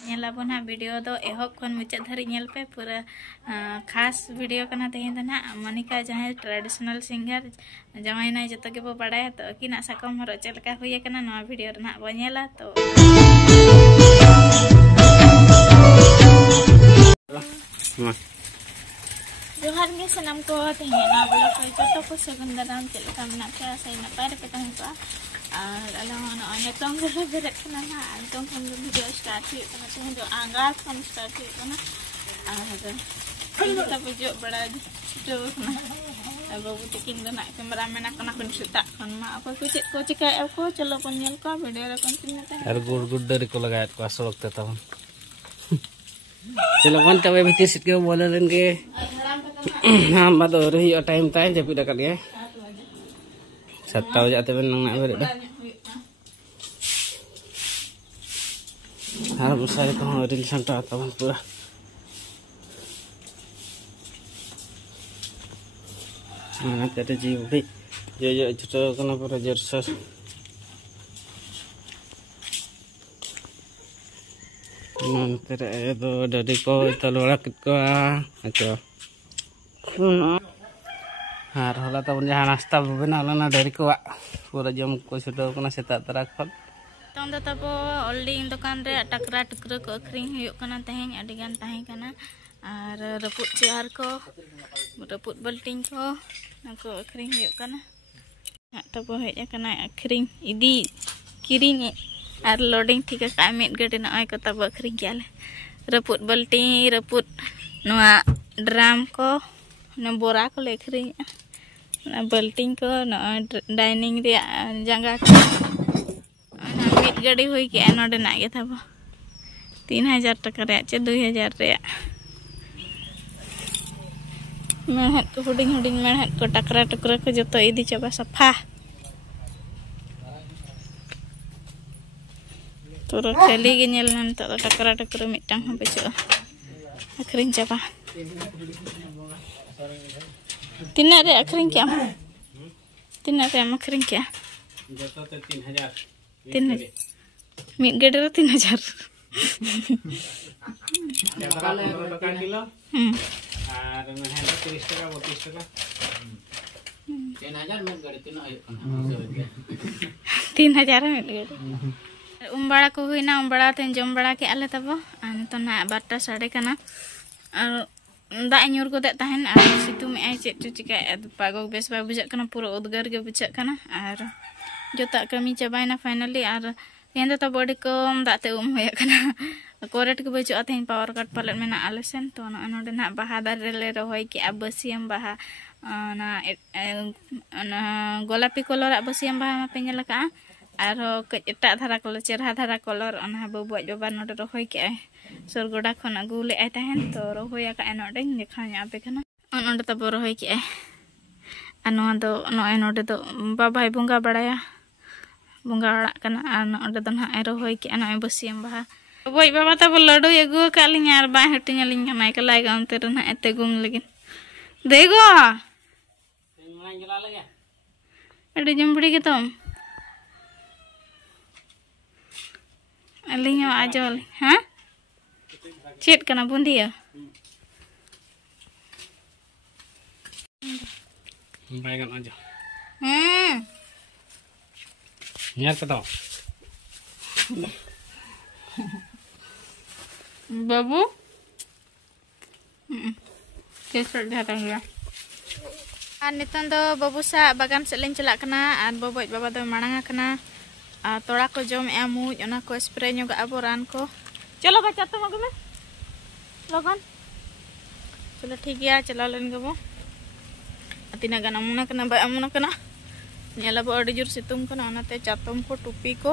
नेलाबन हाँ वीडियो दो एहब खन मुचाद धारी नेल पे पूरा खास वीडियो कना तेहेन दो ना मनिका जहाँ ट्रेडिशनल सिंगर जमाई ना जतो के बो बड़ाया तो अकिना साकम हरो चलका हुई कना नवा वीडियो ना बो नेला तो जोहार गे सनम को तेहेन ना बोला को जतो को सगुन दाराम चलका मना पे सही ना पार पे तहन को और अलावा नितों बेरत ना नितों खन वीडियो स्टार्ट हुई कना तेहेन दो आंगार खन स्टार्ट हुई कना और तब जो बड़ा जो ना बाबू तकिन दो ना कैमरा में ना कना कुन सुता खन मा apa को चिका को चलो पन नेल को वीडियो रे कंटिन्यू ता और गुड़ dari को लगाया को सड़क ते तब चलो कौन तब भीतर सीट के बोले लेन के हां बाद रही टाइम ताई जपी दा कलिए 7 बजे आते बन ना बेरे दा हां मुसारी को रिल सेंटर आता बन पूरा ना तेरे जी भी जो छोटो कना पूरा जरसर तेरे दो डडी को तलवाड़ा कित को अच्छा हार होला तब जहाँ नाश्ता बना ना डरी को पूरा जम को छुटो कना सेता तरा खल तंद तब ओल्डिंग दुकान रे टकरा टुकरा को अखरिंग हुयो कना तहेन अडी गान ताहे कना और रपुट चेयर को रपुट बल्टिंग को नको अखरिंग हुयो कना तब हेज कना अखरिंग इदी किरिंग और लोडिंग ठीक का मिट गडे नय को तब अखरिंग केले रपुट बल्टिंग रपुट नवा ड्राम को न बोरा को ले अखरिंग बल्टिंग को न डाइनिंग रे जंगा को मिट गडी हुई के नोडे ना गे तब 3000 टका रे चे 2000 रे मेहनत को हुडिंग हुडिंग मेहनत को टकरा टकरा को जतो इदी चबा सफा तो खाली गे नेल नन तो टकरा टकरा मिटांग हम बेचो अखरिंग चबा तिना रे अखरिंग क्या तिना रे हम अखरिंग क्या जतो ते 3000 तीन मिट गडे रे 3000 किलो और मेहनत 30 टका 32 टका 3000 मिट गडे तीन आयो 3000 मिट गडे उमबाड़ा को हुईना उमबाड़ा तेन जम बड़ा के आले तब तो ना 12टा साढ़े कना और दाग ᱧᱩᱨ ᱜᱚᱫᱮ ᱛᱟᱦᱮᱱ ᱟᱨ ᱥᱤᱛᱩᱝ ᱮ ᱪᱮᱫ ᱪᱚ ᱪᱤᱠᱟᱹᱭᱟ ᱯᱟᱜᱚ ᱵᱮᱥ ᱵᱟᱭ ᱵᱩᱡᱷᱟᱹᱜ ᱠᱟᱱᱟ ᱯᱩᱨᱟᱹ ᱩᱫᱽᱜᱟᱹᱨ ᱜᱮ ᱵᱩᱡᱷᱟᱹᱜ ᱠᱟᱱᱟ ᱟᱨ ᱡᱚᱛᱚ ᱠᱟᱹᱢᱤ ᱪᱟᱵᱟᱭᱱᱟ ᱯᱷᱟइनली और तेन तो बड़ी कम दाग ते हुए कना कोरेट के बचुआ तेन पावर कट पाले मेना आले सेन तो नोडे ना बाहा दारे ले रहोय के बसियम बाहा ना गोलापी कलर बसियम बाहा मा पे नेल का और एटा धारा कलर चेहरा धारा कलर बबुआ बाबा नोडे रहोय के सरगोडा खन अगू ले तहन तो रहोय का नोडे देखा पे कना नोडे तब रहोय के नोआ दो नोए नोडे दो बाबाई बुंगा बड़ाया बुंगा अड़ा कना और नोडे दो ना रहोय के नोए बसियम बाहा बई बाबा तब लड्डू अगू का लिंग और बा हटिंग लिंग ना कलाई गांते रना एते गुम लगिन देगो मलाई जला लगे अड़ी जंबड़ी के तुम अलिंग आजोल हां चेट कना बुंदिया बैगन आजो यार कतो बाबू कैसे ढाता गया और नितन दो बाबू सा बागान से लें चला कना और बाबू बाबा दो मांगा कना तोड़ा को जम ए मुज ओना को स्प्रे ᱧᱚᱜ आबो रान को चलो बच्चा तुम अगु में लगन चलो ठीक गया चला लेन गबो अतिना गाना मुना कना बा मुना कना नेलाबो अडी जोर सितुंग कना ओनाते चातम को टोपी को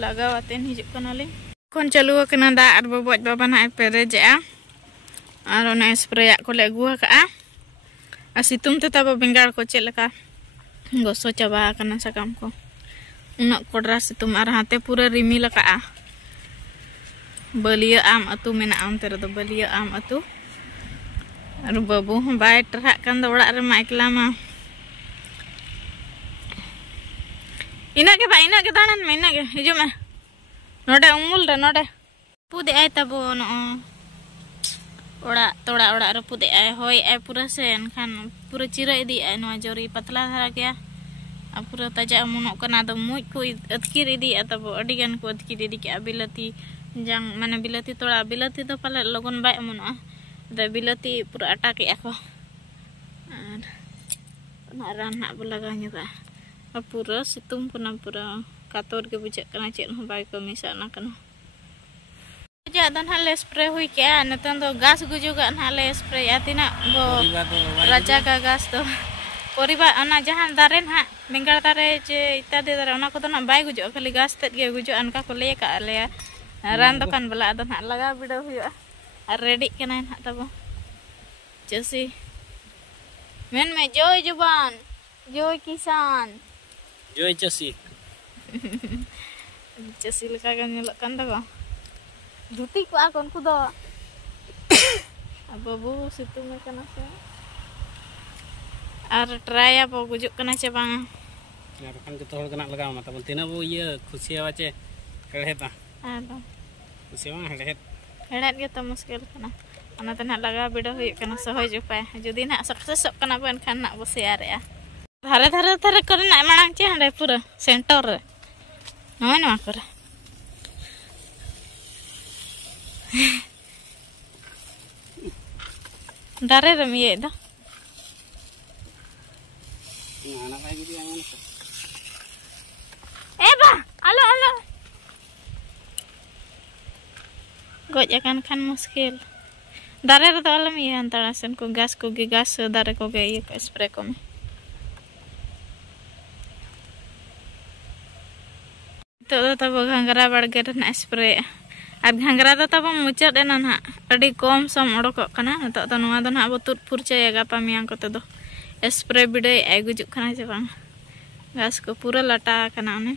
लगावातेन हिजुक कना ले कोन चालू कना दा और बाबू बाबा ना पेरेजा और ओना स्प्रे को ले अगुआ का आ सितुंग ते तब बेंगाड़ को चेलका गोसो चाबा कना सकाम को उन कोडरा सितुंग और हाथे पूरा रिमिल का बलिया आम अतु मेना अंते रे दो बलिया आम अतु और बाबू बाय टरा कन दो ओड़ा रे माइकला मा इना के दाणन में इना के हिजु में नोडे उमुल रे नोडे पुदे आय तबो न तोड़ा रपुदे आय होय आय पूरा से एनखान पूरा चिरा इदी आय नवा जोरी पतला धरा गया आ पूरा ताजा अमनोक कना दो मुज को अतकिर इदी आ तबो अडी गान को अतकिर इदी के बिलाती जंग माने बिलाती तोड़ा बिलाती तो पाले लगन बाय अमनोआ द बिलाती पूरा अटा के आको आर ना रान ना बो लगा नुगा आ पूरा सितुम कना पूरा कातोर के बुझे कना चेन हो बाय को मिसाना कना जादन हाले स्प्रे हुई क्या नतन दो घास गुजुगा हाले स्प्रे आतिना बो राजा का घास तो परिवार अना जहां दारे ना बेंगार दारे जे इत्यादि दारे अना को तो ना बाय गुजो खाली घास तेद गे गुजो अनका को ले का ले रान दुकान बला अदन हा लगा बिडो हुआ और रेडी कना ना तबो जैसे मेन में जय जुबान जय किसान जय चसी चसी लका का नेलक कान दो धुती को आकोन को दो बाबू सितु में कना से और ट्राई अब गुजुक कना चे बांग यार खान जतो हर कना लगा मा तबन तिना बो ये खुशिया चे हेड़हेता आदो खुशी मा हेड़हेत गे तो मुश्किल कना अना तना लगा बिडो हुई कना सहज उपाय जुदी ना सक्सेस कना बन खान ना बो शेयर या धारे धारे धारे करे ना मांग चे हंडे पूरा सेंटर रे नय ना करे दारे रे मिये दा ना बाय गुदी आमन ए बा आलो आलो गज akan खान मुश्किल दारे रे तो आलम ये अंतरा सन को घास दारे को गे ये स्प्रे को में तो तब घंगरा बड़गे ना स्प्रे और घंगरा तो तब मुचाद ना ना अड़ी कम सम ओडक कना तो नवा दो ना तुद फुरचाया गापा मियां को तो स्प्रे बिडे आय गुजुक कना जे बांग घास को पूरा लटा कना ने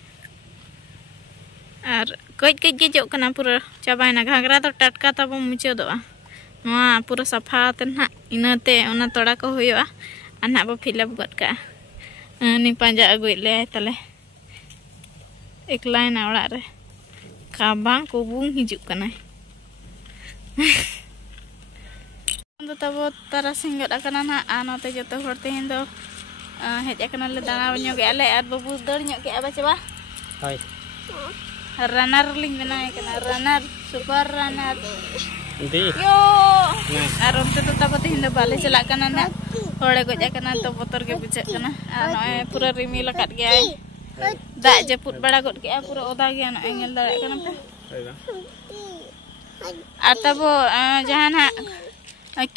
और कज कज गे जो कना पूरा चाबायना घंगरा तो टटका तब मुचादोआ नवा पूरा सफा ते ना इनाते ओना तोड़ा को होयोआ अना बो फिलअप गद का नि पांजा अगुइ ले तले एकलायना ओड़ा रे काबांग को बुंग हिजुक कना तो तब तारा सिंगल अकना ना आनोते जतो हर तेहिन दो हेज अकना ले दाना न्यो के आले आर बाबू दर न्यो के आबा चबा हाय रनर लिंग बनाए कना रनर सुपर रनर दी यो आर ओते तो तब तेहिन दो बाले चला कना ना होड़े गज अकना तो बोतर के बुझे कना आ नय पूरा रिमिल लकत गया दा जपुत बड़ा गड के पूरा ओदा गया ना एंगल दाड़े कना पे आर तब जहाना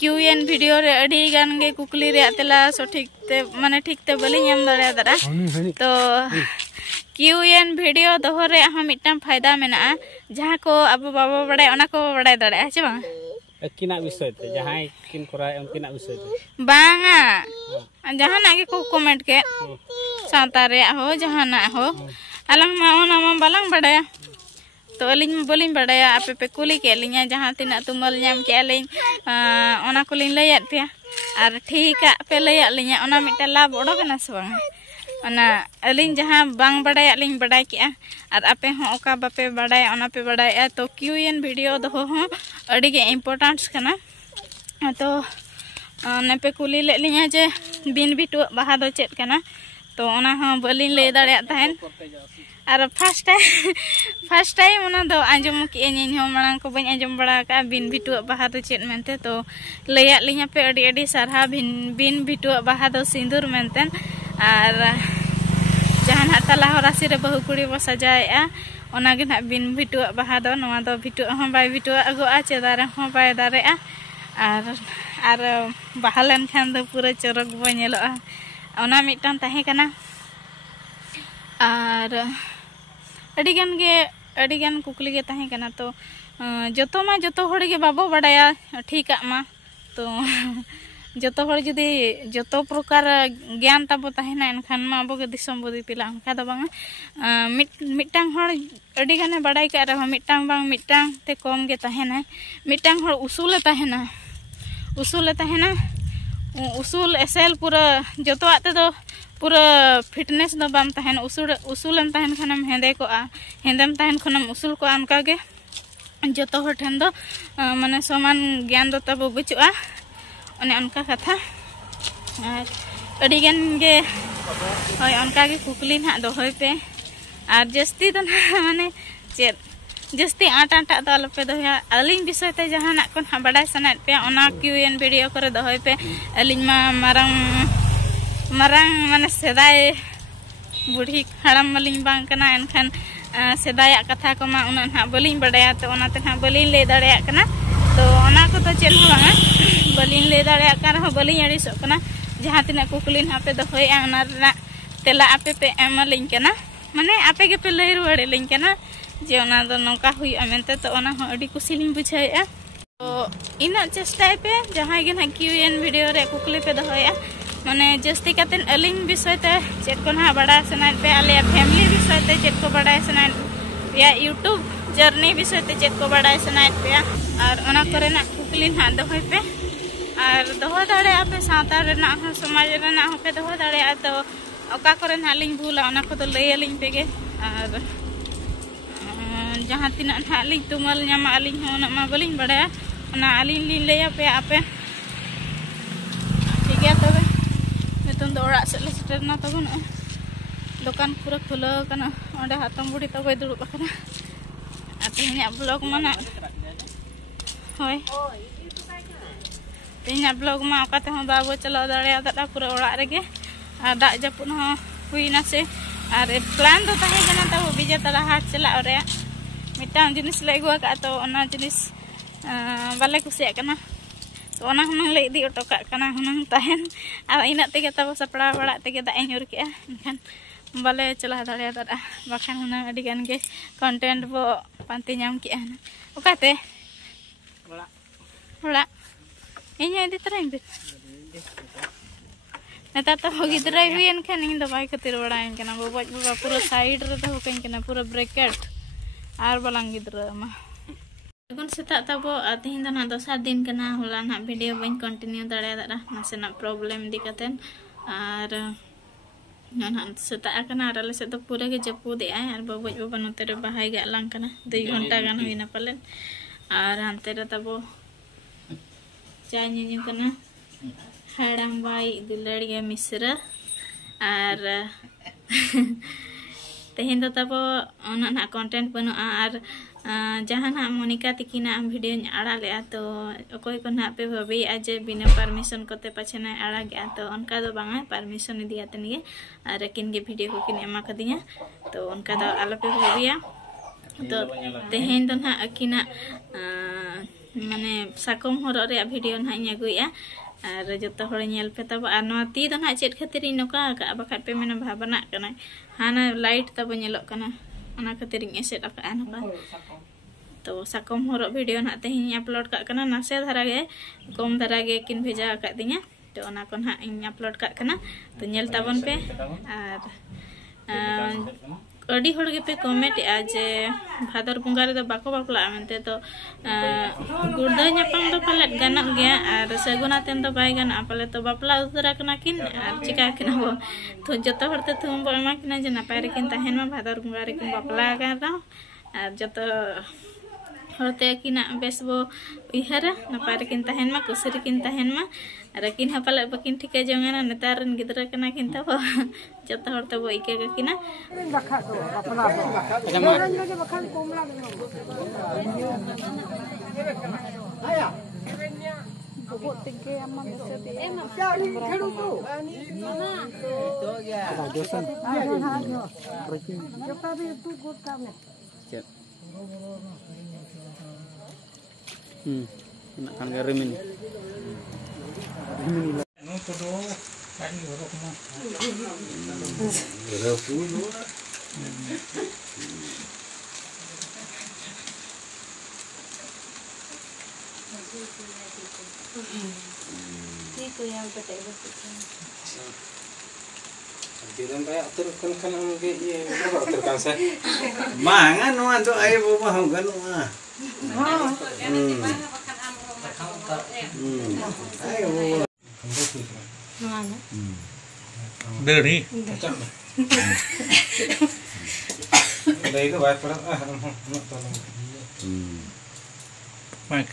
क्यूएन वीडियो रे अड़ी गान गे कुकली रे तेला सठिक ते माने ठीक ते बलि नाम दाड़े दादा तो क्यूएन वीडियो दोहो रे हम मिटन फायदा मेना जहां को अब बाबा बड़ाय ओना को बड़ाय दाड़े है बा किना विषय ते जहां किन कराय उनकिना विषय ते बांगा जहां ना के को कमेंट के साता रे हो जहां ना हो अलंग मा ओना मा बालंग बड़ाय तो अलिंग बोलिंग बड़ाया आपे पे कुली के लिंगा जहां तिना तुमल नाम के लिंग ओना कुलिंग लयत पे और ठीक पे लयत लिंगा ओना मिटा लाभ ओडोकना से बांग ओना अलिंग जहां बांग बड़ाया लिंग बड़ाय के और आपे हो ओका बापे बड़ाय ओना पे बड़ाया तो क्यूएन वीडियो दो हो अड़ी के इंपोर्टेंस कना तो ने पे कुली ले लिंगा जे बिन बिटु बाहा दो चेत कना तो ओना हो बलिन ले दाड़या थाइन और फर्स्ट टाइम ओना दो आंजम के इन हो मांग को बन आंजम बड़ा का बिन बिटु बाहा दो चेत मेनते तो लैया लिंगा पे अड़ी अड़ी सारहा बिन बिटु बाहा दो सिंदूर मेनते और जहां तला हो राशि रे बहु कुड़ी बो सजाएआ ओना गे ना बिन बिटु बाहा दो नवा दो बिटु हो बाय बिटु अगोआ चेदारे हो बाय दारेआ और बाहलन खान दो पूरा चरक बो नेलोआ ओना मिटन ताहे कना और अडिगान कुकली के ताहे कना तो जतो मा जतो हड़ के बाबो बड़ाया ठीक मा तो जतो हड़ जुदी जतो प्रकार ज्ञान तबो ताहेना एनखान मा अबो के दिसम बोदी पिला उनका द बांग मिटांग हड़ अडिगाने बड़ाय का रह मिटांग बांग मिटांग ते कम के ताहेना मिटांग हड़ उसूल ताहेना उसूल एसेल पूरा जतो आते दो पूरा फिटनेस दो बाम तहन उसूलम तहन खानम हेंदे को हेंदेम तहन खनम उसूल को अनका गे जतो हर ठन दो माने समान ज्ञान दो तब बचुआ अने अनका कथा और अड़ी गन गे होय अनका गे कुकली ना दो होय पे और जस्ती दो माने चेत जस्ती आटा दो अलपे दोया अलिंग विषय ते जहाना को ना बड़ाय सनात पे ओना क्यूएन वीडियो करे दो होय पे अलिंग मा मारंग माने सेदाय बुढ़ी हड़म मलिंग बांग कना एनखान सेदाया कथा को मा उना ना बलिंग बड़ाया तो ओनाते ना बलिंग ले दाड़ेया कना तो ओना को तो चेल बांगा बलिंग ले दाड़ेया कर हो बलिंग अड़िसो कना जहां तिना कुकलिन आपे दोया ओना रा तेला आपे पे एमलिंग कना माने आपे गे पे लई रुवाड़े लिंग कना जे ओना दो नौका हुई अमेंते तो ओना हो अड़ी कुसी लिंग बुझाया तो इना चेष्टा पे जहां गे ना क्यूएन वीडियो रे कुकली पे दोया माने जस्ती कातेन अलिंग विषय ते चेत को ना बड़ा सनात पे आले फैमिली विषय ते चेत को बड़ा सनात या यूट्यूब जर्नी विषय ते चेत को बड़ा सनात पे और ओना करे ना कुकली ना दोय पे और दोहो दाड़े आपे सावता रे ना समाज रे ना पे दोहो दाड़े तो ओका करे ना लिंग भूला ओना को तो लई अलिंग पे गे और जहां तिना ना लिंग तुमल न्यामा अलिंग हो ना मा बलिंग बड़ा ओना अलिंग लिंग लैया पे आपे ठीक है तबे नितन दो ओड़ा से सेटरना तबन दुकान पूरा खुला कना ओंडे हातम बुढ़ी तब दुड़ुब कना तेहनिया ब्लॉग माना होय तेहनिया ब्लॉग मा ओकाते हो बाबो चलाव दाड़ेया दादा पूरा ओड़ा रेगे आ दा जपुन हो हुईना से और प्लान दो ताहे कना तब बिजे तला हाट चला रे मिटाम जिनिस ले गवा का तो ओना जिनिस बाले कुसिया कना तो ओना हुनंग ले इदी ऑटो का कना हुनंग ताहेन आ इना तेगे तब सपड़ा बड़ा तेगे दा इन युर के एनखान बाले चला दाड़े दादा बाखान हुनंग अडी गान गे कंटेंट बो पांति नाम के ओकाते बड़ा इन इदी तरह बे नेता तो गिद्रा हुईन खान इन दो बाई खातिर बड़ाइन कना बबज बाबा पूरा साइड रे दो कइन कना पूरा ब्रैकेट आर बालांग गिद्रा मा এখন সেটা তাবো তেহিন দো না দোসার দিন কনা होला ना वीडियो बन कंटिन्यू दाड़े दाड़ा नासे ना प्रॉब्लम दिकतन और ना सेटा कना आले से तो पूरा के जपुद आय और बबज बाबा नते रे बहाय गे लांग कना 2 घंटा गान हुईना पालेन और हानते रे तबो चा ᱧᱩ कना हाड़ाम बाई दुलड़िया मिश्रा और तेहिन दो तबो ओना ना कंटेंट बनो और जहाँ ना मोनिका तिकिना वीडियो आड़ा ले तो अकोय को ना पे भाभी आज बिना परमिशन कोते पाछे ना आड़ा गया तो उनका दो बांगा परमिशन दिया तनिए और किन के वीडियो को किन एमा कदिया तो उनका दो आलो पे भाभिया तो तेहेन दो ना अकिना माने साकम हरो रे वीडियो ना अगुया और जो हर नेल पे तब और ती दो ना चेत खातिर नोका का बखा पे मेना भावना कना हाना लाइट तब नेलो कना ओना खातिर एसेट का नोका तो साकम हरो वीडियो ना तेहिन अपलोड का कना नासे धारा गे कम धारा गे किन भेजा का दिया तो ओना को ना इन अपलोड का कना तो नेल ताबन पे और अड़ी हड़ गे पे कमेंट आज भादर बुंगा रे बाको बापला मनते तो गुर्दा न्यापाम दो पाले गानक गया और सगुना तेन दो बाय गाना पाले तो बापला उतरा कना किन और चिका कना वो तो जतो हरते थुम बो एमा किना जे नापाय रे किन ताहेन मा भादर बुंगा रे किन बापला गाना और जतो हरते किना बेस बो इहरा नापाय रे किन ताहेन मा कुसरी किन ताहेन मा और किन हपाले बकिन ठिका जंगना नेतार रन गिदरा कना किन तब जतो हरते बो इके गे किना बखा तो बापला बखा कोमला आया Aku tinggi ama bisa bi. Khadu tu. Mana? Itu ya. Dosan. Japa bi tu gut kam ne. Cep. Nak kan garam ini. No todo kan gorok ma. Gorok dulu. Itu yang betul-betul. Jangan kayak terkan kan amge ye, apa terkan saya? Mangan no ando ayo bawa hanggan no ah. Ayo. Mana? Dari. Dari itu baik pernah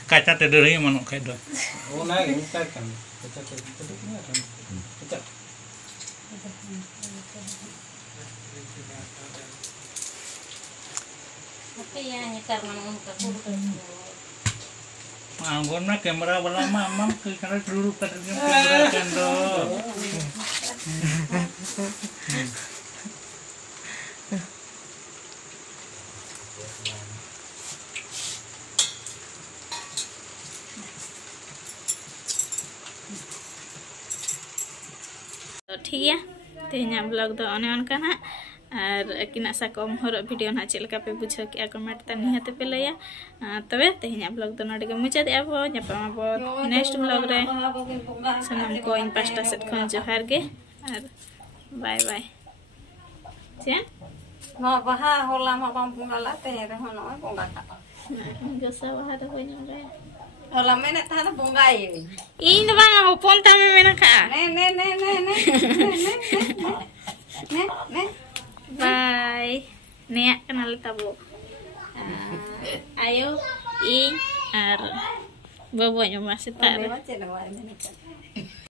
Kaca dari mana kayak do. oh naik ini kan kaca ini kan kaca Tapi ya karena muka Anggona kamera wala mamam ke karena dulu kan kamera kan do. ठीक है तेहना blog दो अने अनका ना और किना सा कम हर video ना चेक पे बुझो कि कमेंट त निहते पे लया तबे तेहना ब्लॉग दो नडे के मुचाद आबो न्यापामा नेक्स्ट ब्लॉग रे सनम को इन पास्टा सेट खन जोहार गे और बाय बाय चे ma baha hola ma bang punggala te re hono punggala gosa baha do koy nyore hola mena ta na pungai in bang hopon tame mena ka ne bye nek kenal tabo ayo ing ar bobo masih tak ne